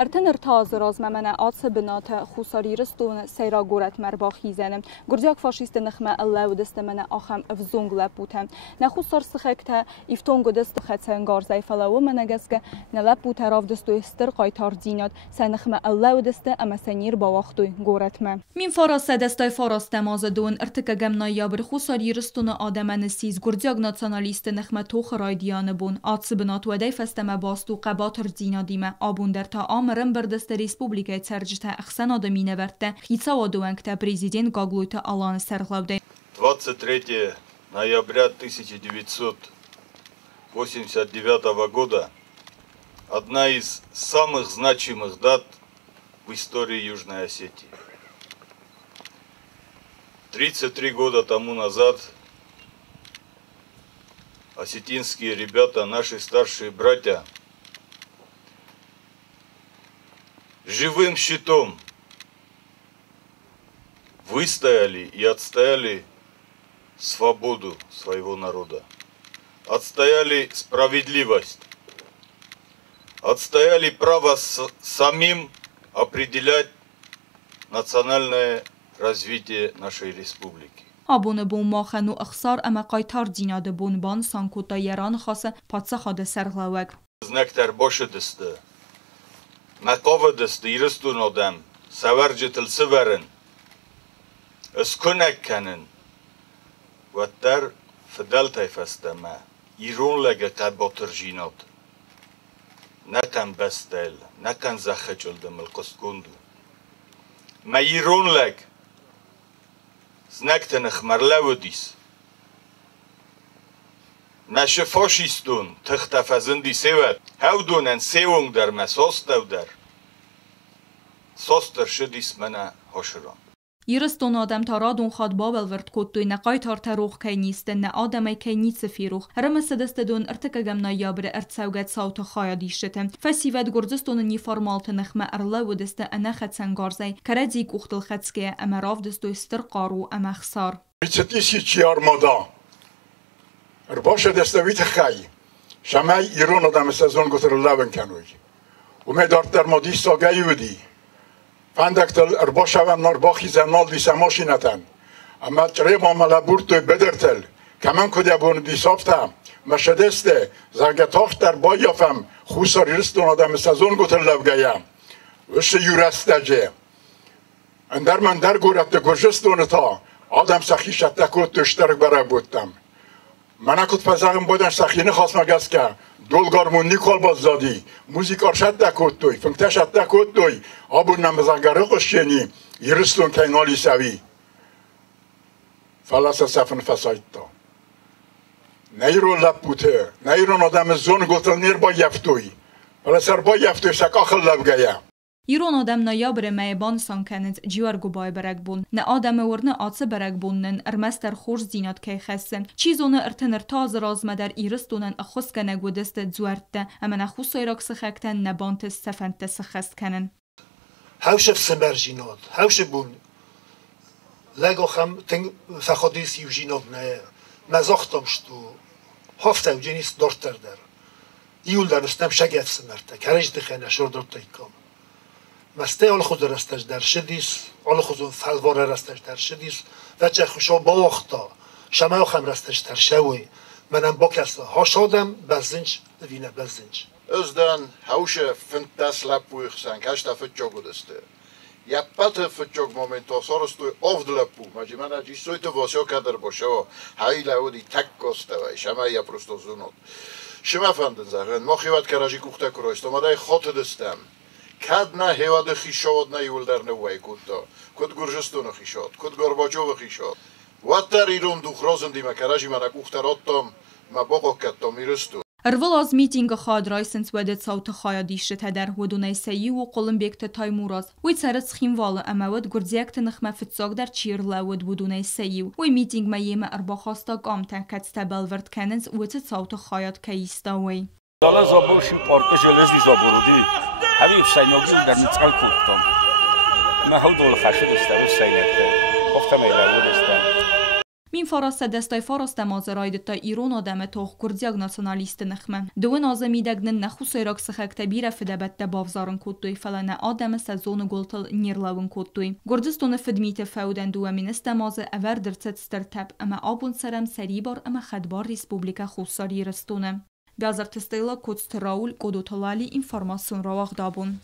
ارتن ارتاز راز ممن آتس بنات خوساری رستون سیرا گورت مرباخی زنم گرجاک فاشیست نخمه الله و دست من آخم افزونگ لبوتم نخوسار سخکت ایفتونگ دست خدسنگار زیفلا و منگسک نلبوت راف دستو استر قایتار دینات سنخمه الله و دست اما سنیر با وقتوی گورت من من فراست دستای فراست مازدون ارتکگم نایابر خوساری رستون آدمن سیز گرجاک ناسیونالیست نخمه توخ رایدیان بون آتس بنات و دی فستم باستو قباتر دینا دیمه آبون در تا آمرم بردست республикой царджита Ахсанада Миневерте, Хицао Дуэнкта президент Гаглуйта Алан Серлавде. 23 ноября 1989 года одна из самых значимых дат в истории Южной Осетии. 33 года тому назад осетинские ребята, наши старшие братья, живым щитом выстояли и отстояли свободу своего народа, отстояли справедливость, отстояли право самим определять национальное развитие нашей республики. آبون بون ماخن و اخسار اما قایتار دیناده بون بان سانکوتا یران خاصه پاتسه خاده سرغلاوگ. Znaktar boşa diste, mekava diste, iristun adam, severci tilsi verin, اسکنک کنن و در فدل تیفسته ما ایرون لگه قباتر جینات نکن بستل نکن زخه جلده ملقست گندو ما ایرون لگ زنکتن اخمرلو دیس نشه فاشیستون تختفزندی سوید هاو دونن سیونگ در مساس دو در ساس در شدیس منه هاشران یرستون آدم تا رادون خاد بابل ورد کتوی نقای تار تروخ که نیست نه آدمی که نیست فیروخ رمس دست دون ارتکگم نایابر ارتسوگت ساوت خایا دیشتن فسیوت گرزستون نی فرمالت نخمه ارلا و دست انخت سنگارزی کردی کوختل خدسکه اما راف دستو استر قارو اما خسار بیچتیسی چیار مادا باش دستویت خی شما ایران آدم سازون گتر لبن کنوی امیدارت در مادی ساگهی ودی فندکتل ارباشوان نارباخی زنال دیسه ماشینتن اما چریم آمالا بورتوی بدرتل کمان کدی بون دیسافتم مشدسته زرگتاخ در بایافم خوصاری رستون آدم سازون گتر لبگیم وش یورسته جه اندر من در گورت گرجستون تا آدم سخی شتکوت تشترک برای بودتم من اکت پزاقم بودن سخینه خواست مگست که دولگارمون نیکال باز دادی موزیکار شتکوت توی فنکته شتکوت توی آبون نمزنگره قشینی یرستون که اینالی سوی فلسه سفن فساید تا نیرو لب بوته نیرون آدم زون گوتل نیر با یفتوی فلسر با یفتوی شکاخل لبگه ایران آدم نایابر میبان سانکنت جیور گوبای برگ بون نه آدم ورنه آتس برگ بونن ارمستر خورز دینات که خسن چیزون ارتنر تاز رازمه در ایرستونن اخوز کنگ و دست زورده اما نخوص ایراک سخکتن نبانت سفنت سخست کنن هاوش سمرجینات هاوش بون لگو خم تنگ فخادیس یوجینات نه مزاختم شتو هفته و جنیس دارتر در ایول در استم شگت سمرته کرج دخینه شور دارتای کام مسته آل خود رستش در شدیس آل خود فلوار رستش در شدیس و چه خوشا با وقتا شما خم رستش در شوی منم با کسا ها شادم بزنج دوینه بزنج ازدن هاوش فنتاس لپوی خسن کشتا فتجاگو دسته یا پت فتجاگ مومنتا سارستوی افد لپو مجی من اجی سویت واسیا کدر باشه و هایی لعودی تک کسته وی شما یا پرستو زونات شما فندن زخن ما خیوات کراجی کوخته کرایست اومده خاط دستم کد نه هیواد خیشاد نه یول در نوی کدتا کد گرجستون خیشاد کد گرباچو خیشاد وقت در ایران دوخرازم دیمه کراجی من کوختراتم ما باقا کدتا میرستو ارول از میتینگ خاد رایسنس ودت صوت خایا دیشته در ودونه سیی و قلم بیکت تای موراز وی سرت خیموال امود گردیکت نخمه فتساق در چیر لاود ودونه سیی وی میتینگ مایم اربا خاستا قام تکت استبل ورد کننز ویت صوت خایات کیستا وی دالا زابورشی پارک جلزی زابورودی حبیب سینوگی در نتقل کودتم ما هول دول خشد استوی سینکته گفتم ایلود است Min faraste destay faraste mazeraydı ta İran adamı toğ Kurdiyag nasyonalist nıxmı. Duvin azamidagnin nexu seyrak sıxakta bire fidebette bavzarın kodduy felane adamı sezonu goltal nirlavın kodduy. Gurdistonu fidmite feuden duve ministe mazı ever dircet stertep ama abun serem seribar ama xedbar Respublika Xusari ristone. Gazartistayla Kudst Raul Kodotalali informasyon ravaq dabun.